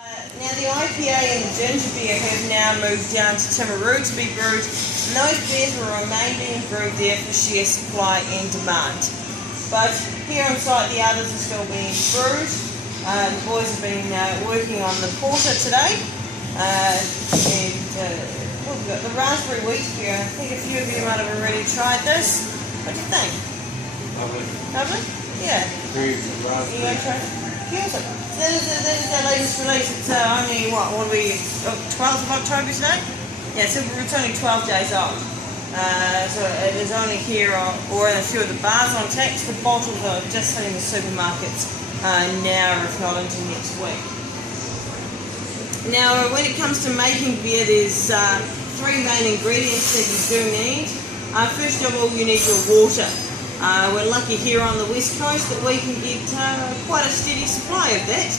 Now the IPA and the ginger beer have now moved down to Timaru to be brewed, and those beers will remain being brewed there for sheer supply and demand. But here on site the others are still being brewed. The boys have been working on the porter today, and we've got the raspberry wheat beer. I think a few of you might have already tried this. What do you think? Lovely. Lovely? Yeah. Brews and raspberry. You going to try it? Beautiful. So that is our latest release. It's only, what are we, 12th of October today? Yeah, so it's only 12 days old. So it is only here or in a few of the bars on tap. The bottles are just hitting the supermarkets now, if not into next week. Now, when it comes to making beer, there's three main ingredients that you do need. First of all, you need your water. We're lucky here on the west coast that we can get quite a steady supply of that,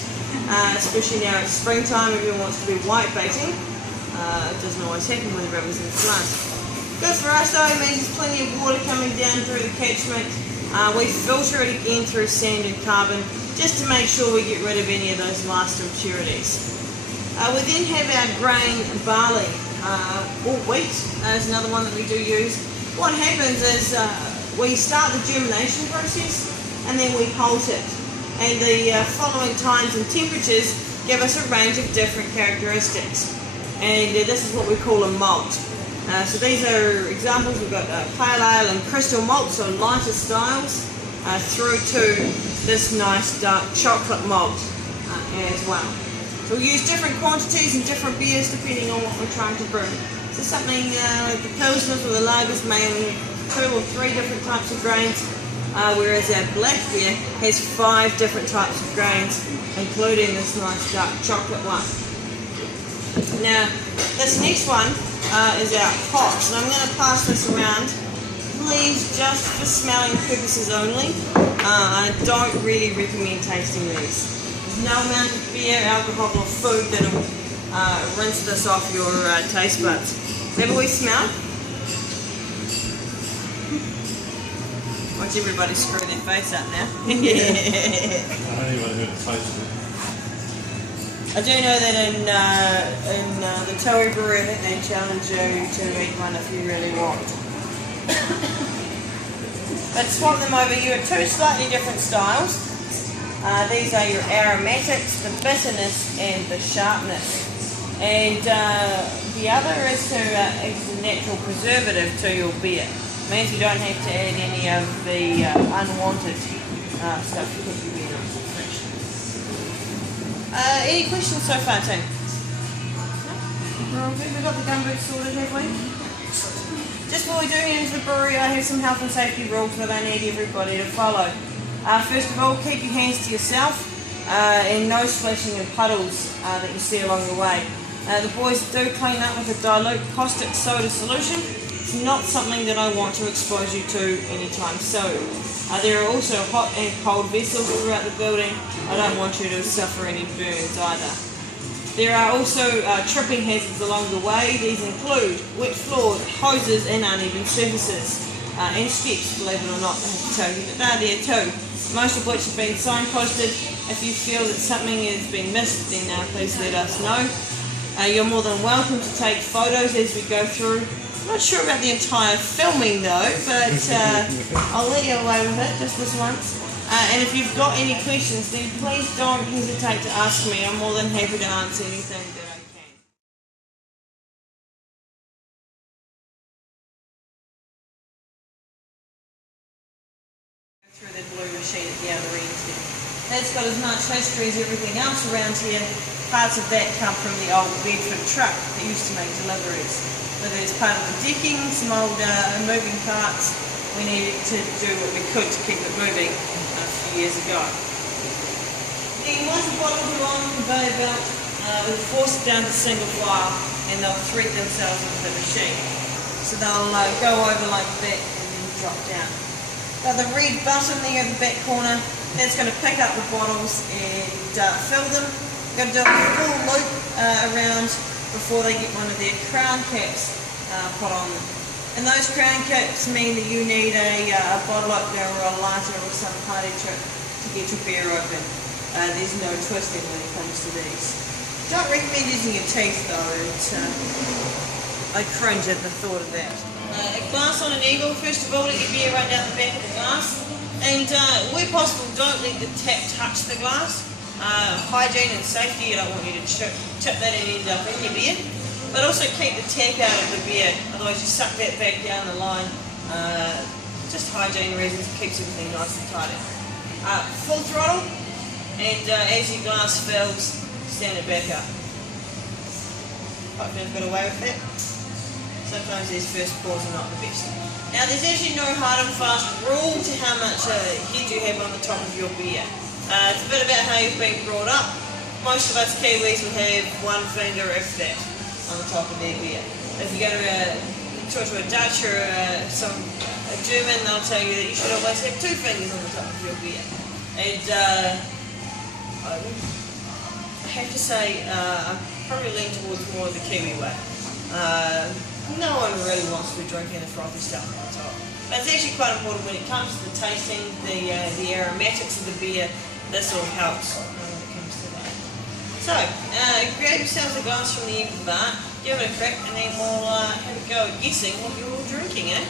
especially now it's springtime. Everyone wants to do white baiting. It doesn't always happen when the river's in flood. Good for us though, it means there's plenty of water coming down through the catchment. We filter it again through sand and carbon just to make sure we get rid of any of those last impurities. We then have our grain barley, or wheat is another one that we do use. What happens is we start the germination process and then we halt it, and the following times and temperatures give us a range of different characteristics, and this is what we call a malt. So these are examples. We've got pale ale and crystal malt, so lighter styles, through to this nice dark chocolate malt as well. So we'll use different quantities and different beers depending on what we're trying to brew. So something like the pilsners or the lagers may only 2 or 3 different types of grains, whereas our black beer has 5 different types of grains, including this nice dark chocolate one. Now, this next one is our hops, and I'm going to pass this around. Please, just for smelling purposes only. I don't really recommend tasting these. There's no amount of beer, alcohol, or food that will rinse this off your taste buds. Have a wee smell. Watch everybody screw their face up now. I don't even know who to taste it. I do know that in the Timaru Brewery, I think they challenge you to eat one if you really want. But swap them over. You have 2 slightly different styles. These are your aromatics, the bitterness and the sharpness. And the other is to act as a natural preservative to your beer. Means you don't have to add any of the unwanted stuff to keep your beer nice and fresh. Any questions so far, team? No? We've got the gumboots sorted, have we? Just before we do get into the brewery, I have some health and safety rules that I need everybody to follow. First of all, keep your hands to yourself and no splashing in puddles that you see along the way. The boys do clean up with a dilute caustic soda solution. It's not something that I want to expose you to anytime soon. There are also hot and cold vessels throughout the building. I don't want you to suffer any burns either. There are also tripping hazards along the way. These include wet floors, hoses and uneven surfaces. And steps, believe it or not, I have to tell you, but they're there too. Most of which have been signposted. If you feel that something has been missed, then please let us know. You're more than welcome to take photos as we go through. I'm not sure about the entire filming though, but I'll let you away with it just this once. And if you've got any questions, then please don't hesitate to ask me. I'm more than happy to answer anything that I can. Through the blue machine at the other end here. That's got as much history as everything else around here. Parts of that come from the old Bedford truck that used to make deliveries. Whether it's part of the decking, some old moving parts, we needed to do what we could to keep it moving a few years ago. Then once the bottles are on the conveyor belt, we'll force it down to single file and they'll thread themselves into the machine. So they'll go over like that and then drop down. Now the red button there at the back corner, that's going to pick up the bottles and fill them. We're going to do a full loop around before they get one of their crown caps put on them. And those crown caps mean that you need a bottle opener or a lighter or some party trick to get your beer open. There's no twisting when it comes to these. Don't recommend using your teeth though. I cringe at the thought of that. A glass on an eagle, first of all, let your beer run down the back of the glass. And where possible, don't let the tap touch the glass. Hygiene and safety, I don't want you to tip that and end up in your beer. But also keep the tap out of the beer, otherwise you suck that back down the line. Just hygiene reasons, it keeps everything nice and tidy. Full throttle, and as your glass fills, stand it back up. Hopefully I've got away with that. Sometimes these first pours are not the best. Now there's actually no hard and fast rule to how much head you have on the top of your beer. It's a bit about how you've been brought up. Most of us Kiwis will have one finger, if that, on the top of their beer. If you go to talk to a Dutch or a German, they'll tell you that you should always have two fingers on the top of your beer. And I have to say, I probably lean towards more of the Kiwi way. No one really wants to be drinking the frothy stuff on the top. But it's actually quite important when it comes to the tasting, the aromatics of the beer. This all helps when it comes to that. So, grab yourselves a glass from the end of the bar, give it a crack, and then we'll have a go at guessing what you're all drinking, eh?